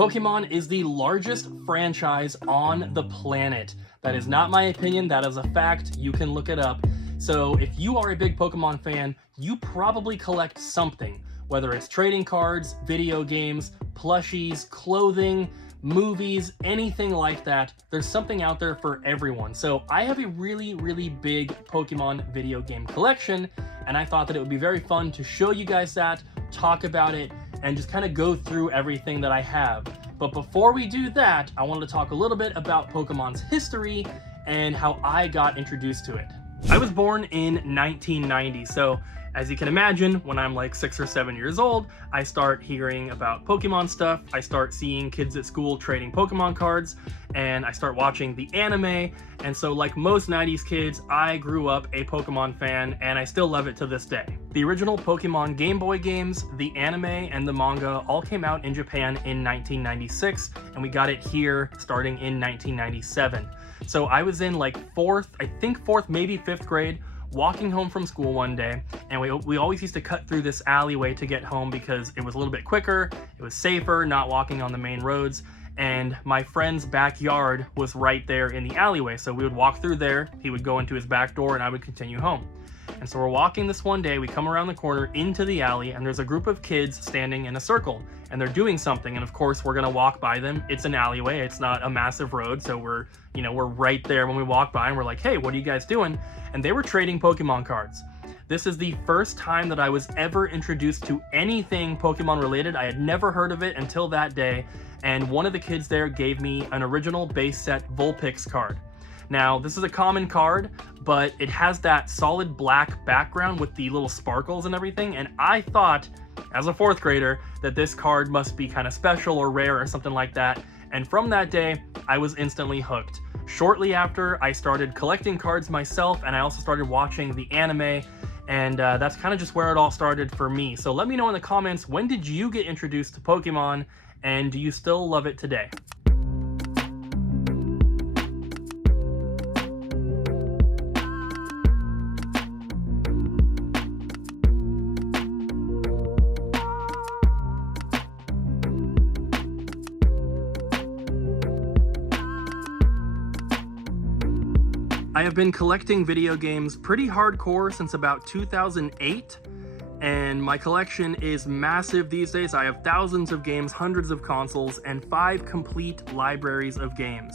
Pokemon is the largest franchise on the planet. That is not my opinion, that is a fact. You can look it up. So if you are a big Pokemon fan, you probably collect something, whether it's trading cards, video games, plushies, clothing, movies, anything like that. There's something out there for everyone. So I have a really big Pokemon video game collection, and I thought that it would be very fun to show you guys that, talk about it, and just kind of go through everything that I have. But before we do that, I wanted to talk a little bit about Pokemon's history and how I got introduced to it. I was born in 1990, so as you can imagine, when I'm like 6 or 7 years old, I start hearing about Pokemon stuff. I start seeing kids at school trading Pokemon cards, and I start watching the anime. And so like most 90s kids, I grew up a Pokemon fan, and I still love it to this day. The original Pokemon Game Boy games, the anime, and the manga all came out in Japan in 1996, and we got it here starting in 1997. So I was in like fourth, maybe fifth grade, walking home from school one day, and we always used to cut through this alleyway to get home because it was a little bit quicker, it was safer, not walking on the main roads, and my friend's backyard was right there in the alleyway, so we would walk through there, he would go into his back door, and I would continue home. And so we're walking this one day, we come around the corner into the alley, and there's a group of kids standing in a circle, and they're doing something, and of course we're gonna walk by them. It's an alleyway, it's not a massive road, so we're right there when we walk by, and we're like, hey, what are you guys doing? And they were trading Pokemon cards. This is the first time that I was ever introduced to anything Pokemon related. I had never heard of it until that day, and one of the kids there gave me an original base set Vulpix card. Now, this is a common card, but it has that solid black background with the little sparkles and everything, and I thought, as a fourth grader, that this card must be kind of special or rare or something like that, and from that day, I was instantly hooked. Shortly after, I started collecting cards myself, and I also started watching the anime, and that's kind of just where it all started for me. So let me know in the comments, when did you get introduced to Pokemon, and do you still love it today? I have been collecting video games pretty hardcore since about 2008, and my collection is massive these days. I have thousands of games, hundreds of consoles, and 5 complete libraries of games.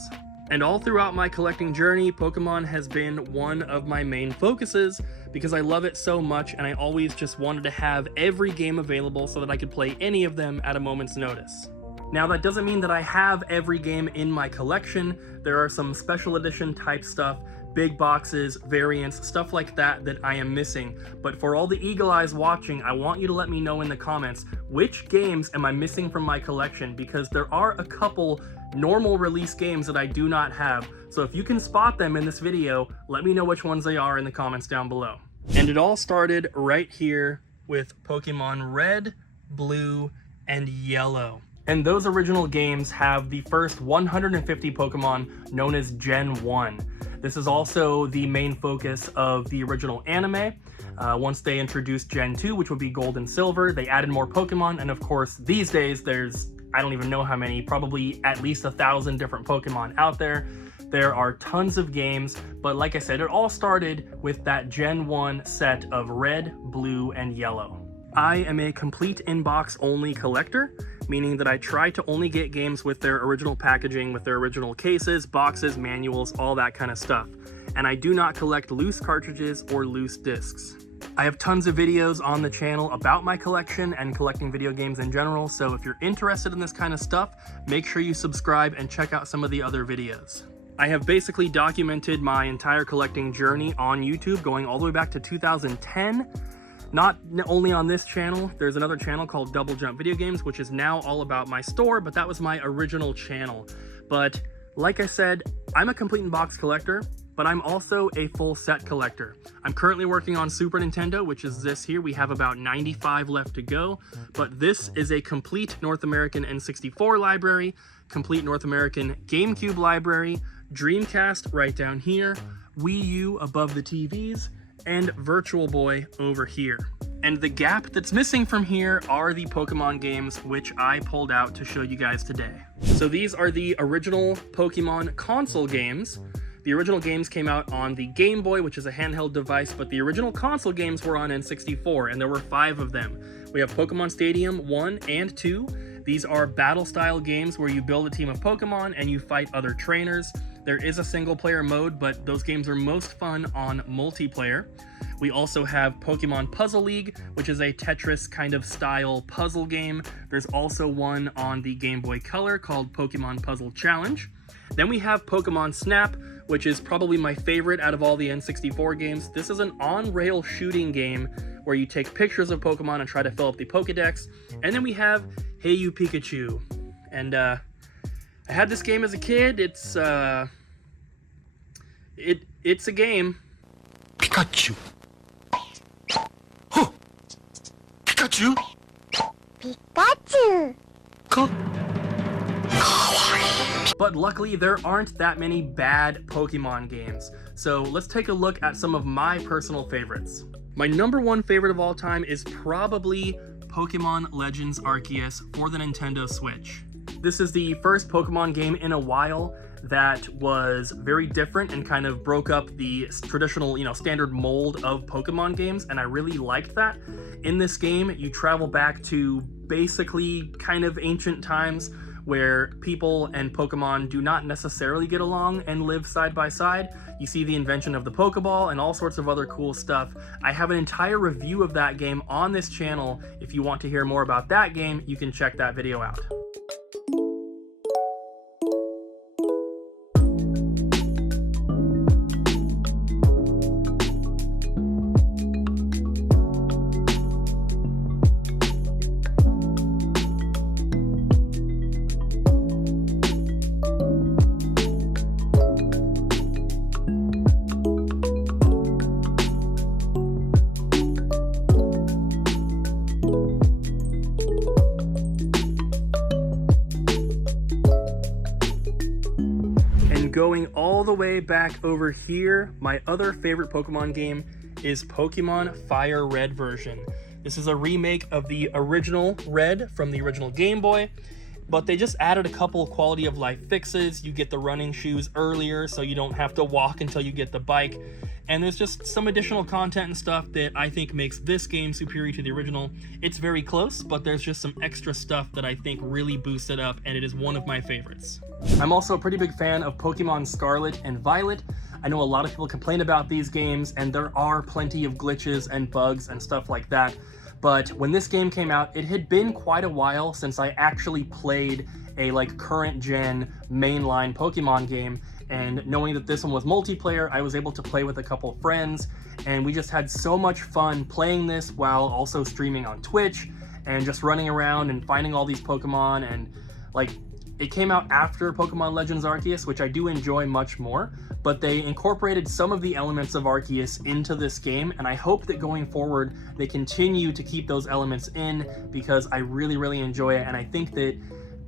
And all throughout my collecting journey, Pokemon has been one of my main focuses because I love it so much, and I always just wanted to have every game available so that I could play any of them at a moment's notice. Now, that doesn't mean that I have every game in my collection. There are some special edition type stuff, big boxes, variants, stuff like that that I am missing. But for all the eagle eyes watching, I want you to let me know in the comments, which games am I missing from my collection? Because there are a couple normal release games that I do not have. So if you can spot them in this video, let me know which ones they are in the comments down below. And it all started right here with Pokemon Red, Blue, and Yellow. And those original games have the first 150 Pokemon known as Gen 1. This is also the main focus of the original anime. Once they introduced Gen 2, which would be Gold and Silver, they added more Pokemon, and of course, these days there's, I don't even know how many, probably at least 1,000 different Pokemon out there. There are tons of games, but like I said, it all started with that Gen 1 set of Red, Blue, and Yellow. I am a complete in-box only collector, meaning that I try to only get games with their original packaging, with their original cases, boxes, manuals, all that kind of stuff. And I do not collect loose cartridges or loose discs. I have tons of videos on the channel about my collection and collecting video games in general, so if you're interested in this kind of stuff, make sure you subscribe and check out some of the other videos. I have basically documented my entire collecting journey on YouTube, going all the way back to 2010. Not only on this channel, there's another channel called Double Jump Video Games, which is now all about my store, but that was my original channel. But like I said, I'm a complete in-box collector, but I'm also a full set collector. I'm currently working on Super Nintendo, which is this here. We have about 95 left to go, but this is a complete North American N64 library, complete North American GameCube library, Dreamcast right down here, Wii U above the TVs, and Virtual Boy over here. And the gap that's missing from here are the Pokemon games, which I pulled out to show you guys today. So these are the original Pokemon console games. The original games came out on the Game Boy, which is a handheld device, but the original console games were on N64, and there were 5 of them. We have Pokemon Stadium 1 and 2. These are battle-style games where you build a team of Pokemon and you fight other trainers. There is a single-player mode, but those games are most fun on multiplayer. We also have Pokemon Puzzle League, which is a Tetris kind of style puzzle game. There's also one on the Game Boy Color called Pokemon Puzzle Challenge. Then we have Pokemon Snap, which is probably my favorite out of all the N64 games. This is an on-rail shooting game where you take pictures of Pokemon and try to fill up the Pokedex. And then we have Hey You Pikachu. And I had this game as a kid. It's a game. Pikachu. Huh. Pikachu. Pikachu. But luckily, there aren't that many bad Pokemon games. So let's take a look at some of my personal favorites. My number one favorite of all time is probably Pokemon Legends Arceus for the Nintendo Switch. This is the first Pokemon game in a while that was very different and kind of broke up the traditional, standard mold of Pokemon games, and I really liked that. In this game, you travel back to basically kind of ancient times where people and Pokemon do not necessarily get along and live side by side. You see the invention of the Pokeball and all sorts of other cool stuff. I have an entire review of that game on this channel. If you want to hear more about that game, you can check that video out. Going all the way back over here, my other favorite Pokemon game is Pokemon Fire Red version. This is a remake of the original Red from the original Game Boy, but they just added a couple quality of life fixes. You get the running shoes earlier, so you don't have to walk until you get the bike. And there's just some additional content and stuff that I think makes this game superior to the original. It's very close, but there's just some extra stuff that I think really boosts it up, and it is one of my favorites. I'm also a pretty big fan of Pokemon Scarlet and Violet. I know a lot of people complain about these games, and there are plenty of glitches and bugs and stuff like that. But when this game came out, it had been quite a while since I actually played a current gen mainline Pokemon game. And knowing that this one was multiplayer, I was able to play with a couple friends, and we just had so much fun playing this while also streaming on Twitch and just running around and finding all these Pokemon. And it came out after Pokemon Legends Arceus, which I do enjoy much more, but they incorporated some of the elements of Arceus into this game, and I hope that going forward they continue to keep those elements in, because I really, really enjoy it. And I think that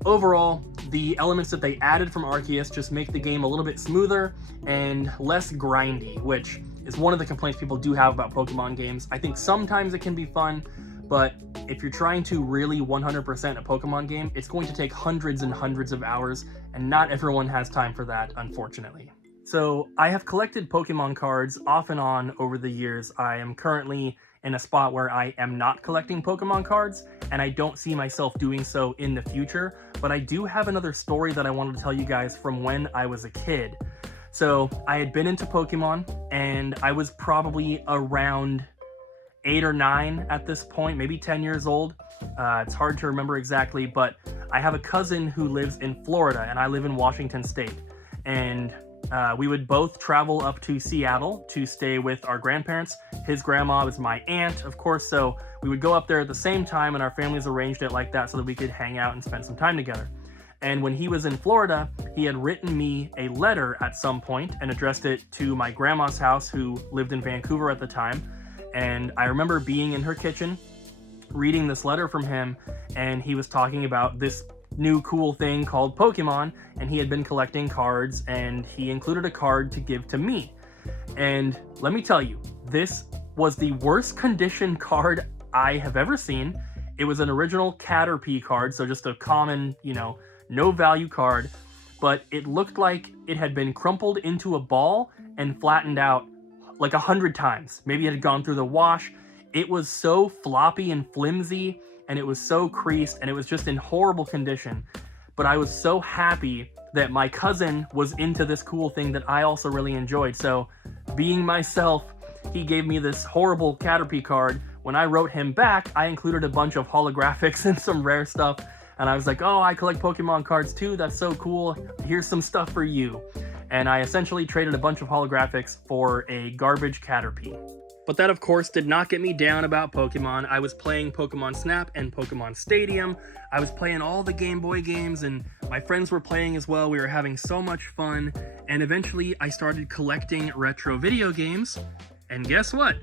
overall, the elements that they added from Arceus just make the game a little bit smoother and less grindy, which is one of the complaints people do have about Pokemon games. I think sometimes it can be fun, but if you're trying to really 100% a Pokemon game, it's going to take hundreds and hundreds of hours, and not everyone has time for that, unfortunately. So I have collected Pokemon cards off and on over the years. I am currently in a spot where I am not collecting Pokemon cards, and I don't see myself doing so in the future, but I do have another story that I wanted to tell you guys from when I was a kid. So I had been into Pokemon, and I was probably around 8 or 9 at this point, maybe 10 years old. It's hard to remember exactly, but I have a cousin who lives in Florida, and I live in Washington State. And we would both travel up to Seattle to stay with our grandparents. His grandma was my aunt, of course, so we would go up there at the same time, and our families arranged it like that so that we could hang out and spend some time together. And when he was in Florida, he had written me a letter at some point and addressed it to my grandma's house, who lived in Vancouver at the time. And I remember being in her kitchen, reading this letter from him, and he was talking about this new cool thing called Pokemon, and he had been collecting cards, and he included a card to give to me. And let me tell you, this was the worst condition card I have ever seen. It was an original Caterpie card, so just a common, no value card, but it looked like it had been crumpled into a ball and flattened out like 100 times. Maybe it had gone through the wash. It was so floppy and flimsy, and it was so creased, and it was just in horrible condition. But I was so happy that my cousin was into this cool thing that I also really enjoyed. So, being myself, he gave me this horrible Caterpie card. When I wrote him back, I included a bunch of holographics and some rare stuff. And I was like, oh, I collect Pokemon cards too. That's so cool. Here's some stuff for you. And I essentially traded a bunch of holographics for a garbage Caterpie. But that, of course, did not get me down about Pokemon. I was playing Pokemon Snap and Pokemon Stadium. I was playing all the Game Boy games, and my friends were playing as well. We were having so much fun. And eventually, I started collecting retro video games. And guess what?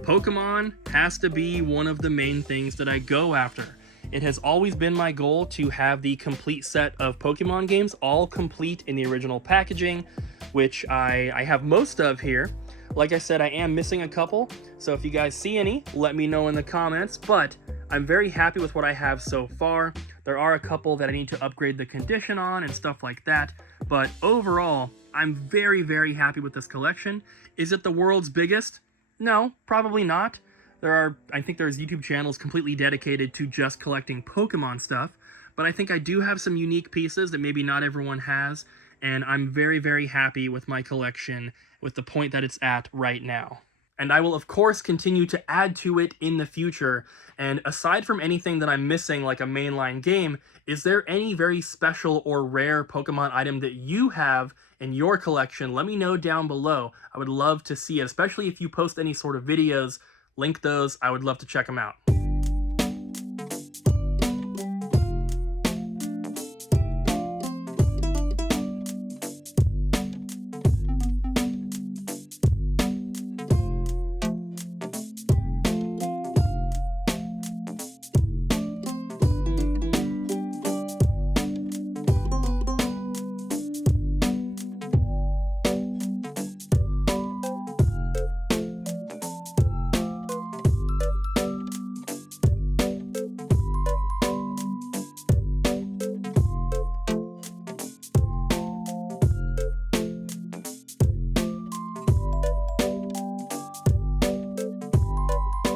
Pokemon has to be one of the main things that I go after. It has always been my goal to have the complete set of Pokemon games, all complete in the original packaging, which I have most of here. Like I said, I am missing a couple, so if you guys see any, let me know in the comments, but I'm very happy with what I have so far. There are a couple that I need to upgrade the condition on and stuff like that, but overall, I'm very, very happy with this collection. Is it the world's biggest? No, probably not. I think there's YouTube channels completely dedicated to just collecting Pokemon stuff, but I think I do have some unique pieces that maybe not everyone has, and I'm very, very happy with my collection with the point that it's at right now. And I will, of course, continue to add to it in the future. And aside from anything that I'm missing, like a mainline game, is there any very special or rare Pokemon item that you have in your collection? Let me know down below. I would love to see it, especially if you post any sort of videos. Link those. I would love to check them out.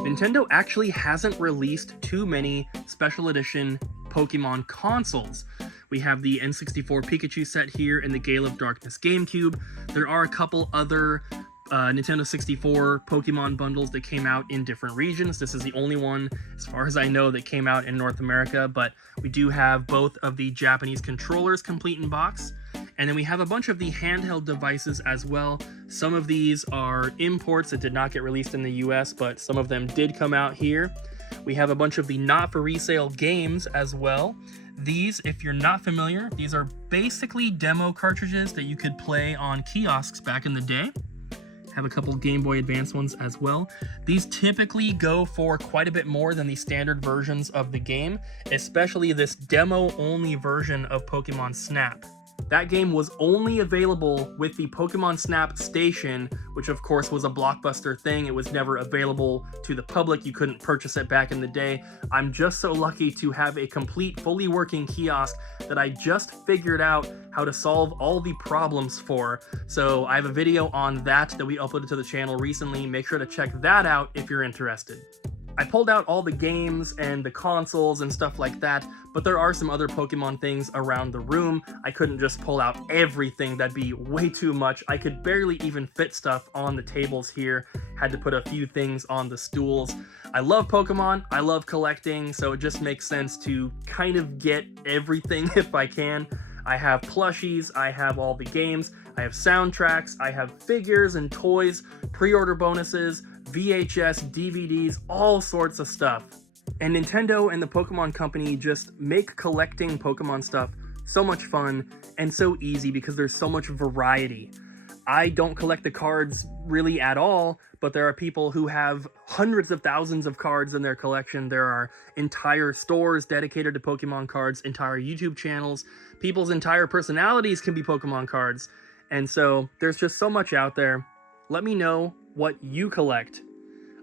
Nintendo actually hasn't released too many special edition Pokemon consoles. We have the N64 Pikachu set here and the Gale of Darkness GameCube. There are a couple other Nintendo 64 Pokemon bundles that came out in different regions. This is the only one, as far as I know, that came out in North America, but we do have both of the Japanese controllers complete in box. And then we have a bunch of the handheld devices as well. Some of these are imports that did not get released in the US, but some of them did come out here. We have a bunch of the not for resale games as well. These, if you're not familiar, these are basically demo cartridges that you could play on kiosks back in the day. Have a couple Game Boy Advance ones as well. These typically go for quite a bit more than the standard versions of the game, especially this demo-only version of Pokemon Snap. That game was only available with the Pokemon Snap station, which of course was a Blockbuster thing. It was never available to the public. You couldn't purchase it back in the day. I'm just so lucky to have a complete, fully working kiosk that I just figured out how to solve all the problems for. So I have a video on that we uploaded to the channel recently. Make sure to check that out if you're interested. I pulled out all the games and the consoles and stuff like that, but there are some other Pokemon things around the room. I couldn't just pull out everything, that'd be way too much. I could barely even fit stuff on the tables here. Had to put a few things on the stools. I love Pokemon, I love collecting, so it just makes sense to kind of get everything if I can. I have plushies, I have all the games, I have soundtracks, I have figures and toys, pre-order bonuses, VHS, DVDs, all sorts of stuff. And Nintendo and the Pokemon Company just make collecting Pokemon stuff so much fun and so easy because there's so much variety. I don't collect the cards really at all, but there are people who have hundreds of thousands of cards in their collection. There are entire stores dedicated to Pokemon cards, entire YouTube channels. People's entire personalities can be Pokemon cards. And so there's just so much out there. Let me know what you collect.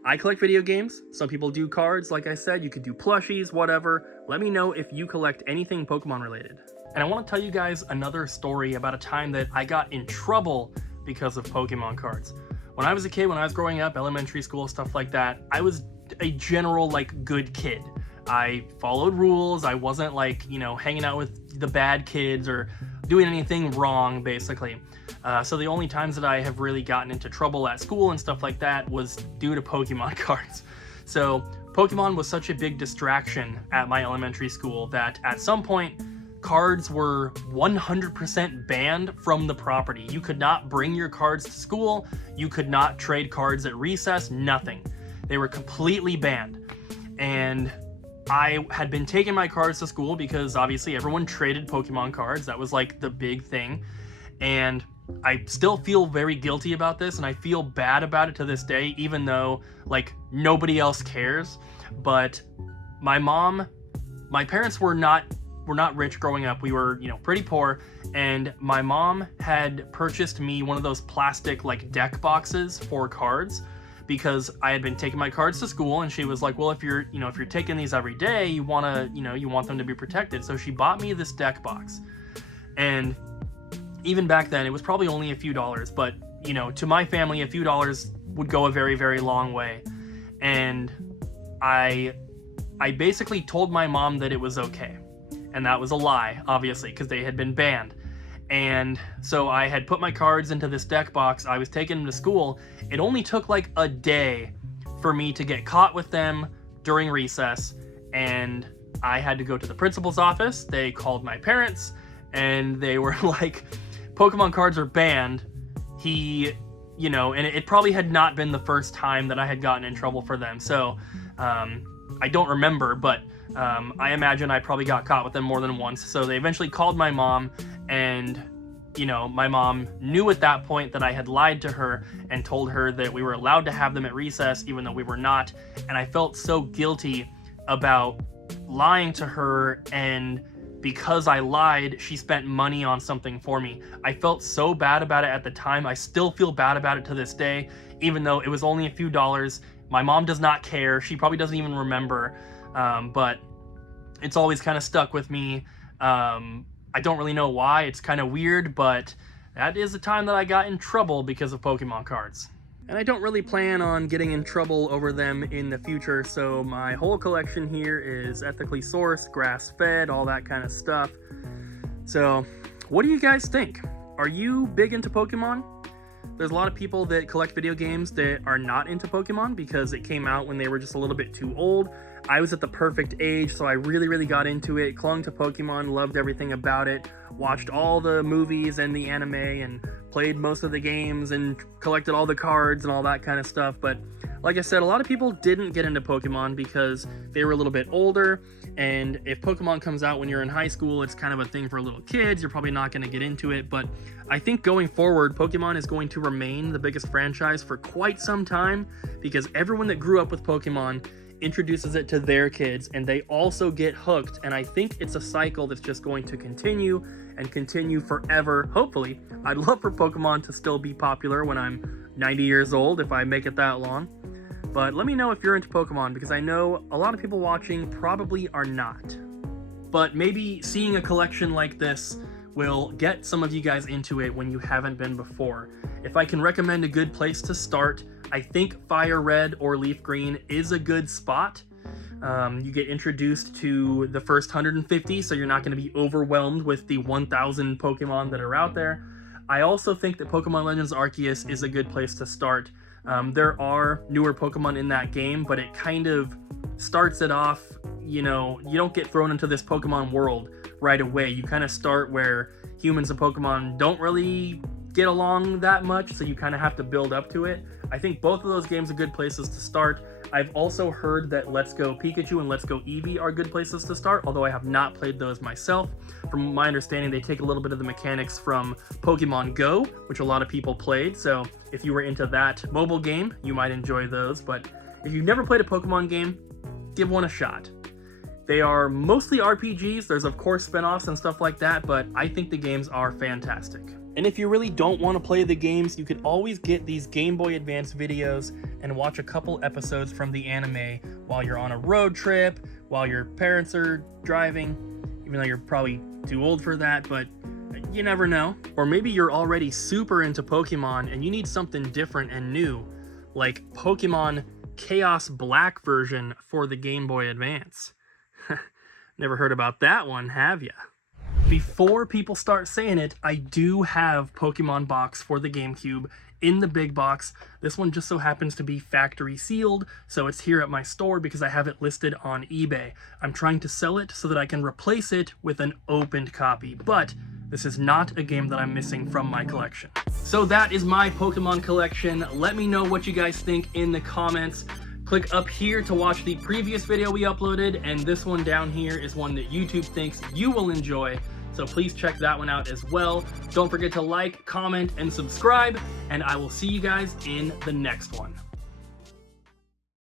I collect video games. Some people do cards, like I said. You could do plushies, whatever. Let me know if you collect anything Pokemon related. And I want to tell you guys another story about a time that I got in trouble because of Pokemon cards. When I was a kid, when I was growing up, elementary school, stuff like that, I was a general, like, good kid. I followed rules. I wasn't, like, you know, hanging out with the bad kids or doing anything wrong, basically. So the only times that I have really gotten into trouble at school and stuff like that was due to Pokemon cards. So Pokemon was such a big distraction at my elementary school that at some point, cards were 100% banned from the property. You could not bring your cards to school. You could not trade cards at recess, nothing. They were completely banned. And I had been taking my cards to school because obviously everyone traded Pokemon cards. That was like the big thing. And I still feel very guilty about this, and I feel bad about it to this day, even though like nobody else cares. But my parents were not rich growing up. We were, you know, pretty poor, and my mom had purchased me one of those plastic like deck boxes for cards because I had been taking my cards to school, and she was like, well, if you're taking these every day, you want them to be protected. So she bought me this deck box. And even back then, it was probably only a few dollars, but you know, to my family, a few dollars would go a very, very long way. And I basically told my mom that it was okay. And that was a lie, obviously, because they had been banned. And so I had put my cards into this deck box. I was taking them to school. It only took like a day for me to get caught with them during recess. And I had to go to the principal's office. They called my parents, and they were like, Pokemon cards are banned. You know, and it probably had not been the first time that I had gotten in trouble for them. So I don't remember, but I imagine I probably got caught with them more than once. So they eventually called my mom, and you know, my mom knew at that point that I had lied to her and told her that we were allowed to have them at recess even though we were not. And I felt so guilty about lying to her, and because I lied, she spent money on something for me. I felt so bad about it at the time. I still feel bad about it to this day, even though it was only a few dollars. My mom does not care. She probably doesn't even remember. But it's always kind of stuck with me. I don't really know why. It's kind of weird, but that is the time that I got in trouble because of Pokemon cards. And I don't really plan on getting in trouble over them in the future, so my whole collection here is ethically sourced, grass-fed, all that kind of stuff. So, what do you guys think? Are you big into Pokemon? There's a lot of people that collect video games that are not into Pokemon because it came out when they were just a little bit too old. I was at the perfect age, so I really, really got into it, clung to Pokemon, loved everything about it, watched all the movies and the anime, and played most of the games, and collected all the cards and all that kind of stuff. But like I said, a lot of people didn't get into Pokemon because they were a little bit older, and if Pokemon comes out when you're in high school, it's kind of a thing for little kids. You're probably not going to get into it, but I think going forward, Pokemon is going to remain the biggest franchise for quite some time because everyone that grew up with Pokemon introduces it to their kids, and they also get hooked. And I think it's a cycle that's just going to continue and continue forever. Hopefully, I'd love for Pokemon to still be popular when I'm 90 years old, if I make it that long. But let me know if you're into Pokemon, because I know a lot of people watching probably are not. But maybe seeing a collection like this will get some of you guys into it when you haven't been before. If I can recommend a good place to start, I think Fire Red or Leaf Green is a good spot. You get introduced to the first 150, so you're not going to be overwhelmed with the 1,000 Pokemon that are out there. I also think that Pokemon Legends Arceus is a good place to start. There are newer Pokemon in that game, but it kind of starts it off, you know, you don't get thrown into this Pokemon world right away. You kind of start where humans and Pokemon don't really get along that much, so you kind of have to build up to it. I think both of those games are good places to start. I've also heard that Let's Go Pikachu and Let's Go Eevee are good places to start, although I have not played those myself. From my understanding, they take a little bit of the mechanics from Pokemon Go, which a lot of people played, so if you were into that mobile game, you might enjoy those. But if you've never played a Pokemon game, give one a shot. They are mostly RPGs. There's of course spin-offs and stuff like that, but I think the games are fantastic. And if you really don't want to play the games, you could always get these Game Boy Advance videos and watch a couple episodes from the anime while you're on a road trip, while your parents are driving, even though you're probably too old for that, but you never know. Or maybe you're already super into Pokemon and you need something different and new, like Pokemon Chaos Black version for the Game Boy Advance. Never heard about that one, have ya? Before people start saying it, I do have Pokemon box for the GameCube in the big box. This one just so happens to be factory sealed, so it's here at my store because I have it listed on eBay. I'm trying to sell it so that I can replace it with an opened copy, but this is not a game that I'm missing from my collection. So that is my Pokemon collection. Let me know what you guys think in the comments. Click up here to watch the previous video we uploaded, and this one down here is one that YouTube thinks you will enjoy. So please check that one out as well. Don't forget to like, comment, and subscribe, and I will see you guys in the next one.